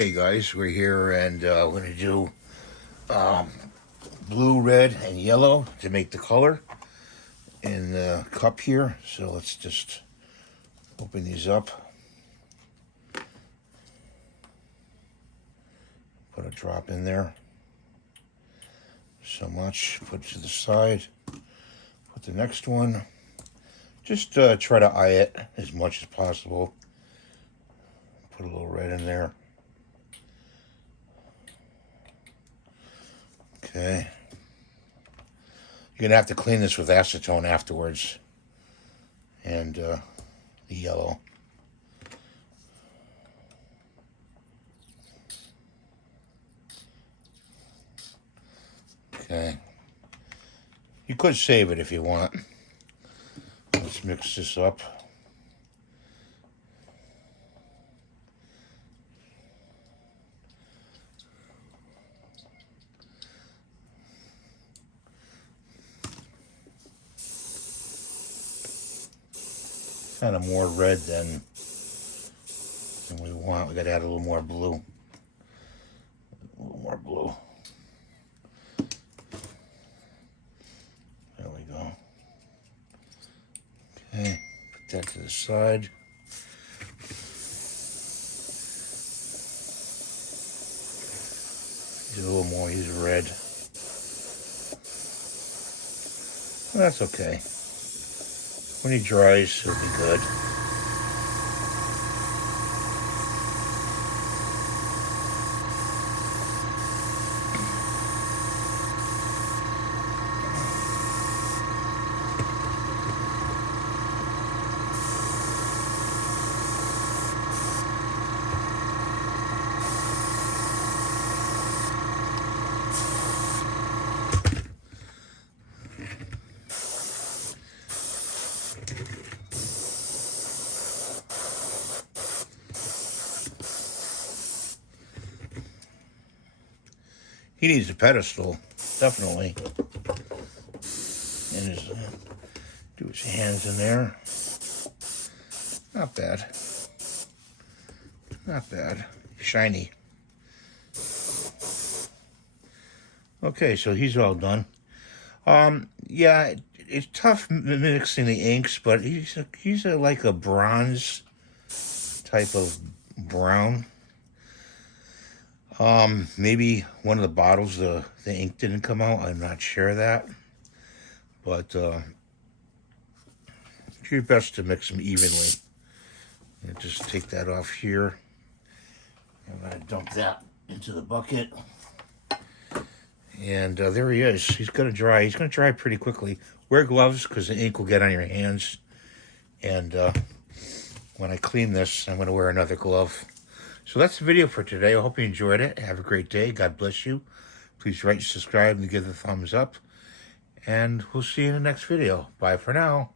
Hey guys, we're here and we're going to do blue, red, and yellow to make the color in the cup here. So let's just open these up. Put a drop in there. So much. Put it to the side. Put the next one. Just try to eye it as much as possible. Put a little red in there. Okay. You're going to have to clean this with acetone afterwards. And the yellow. Okay. You could save it if you want. Let's mix this up. Kind of more red than we want. We got to add a little more blue. A little more blue. There we go. Okay, put that to the side. Use a little more, use red. Well, that's okay. When he dries, it'll be good. He needs a pedestal, definitely. And do his hands in there. Not bad. Not bad. Shiny. Okay, so he's all done. Yeah, it's tough mixing the inks, but he's like a bronze type of brown. Maybe one of the bottles, the ink didn't come out. I'm not sure of that. But do your best to mix them evenly. And just take that off here. I'm going to dump that into the bucket. And there he is. He's going to dry. He's going to dry pretty quickly. Wear gloves because the ink will get on your hands. And when I clean this, I'm going to wear another glove. So that's the video for today. I hope you enjoyed it. Have a great day. God bless you. Please rate, subscribe, and give the thumbs up. And we'll see you in the next video. Bye for now.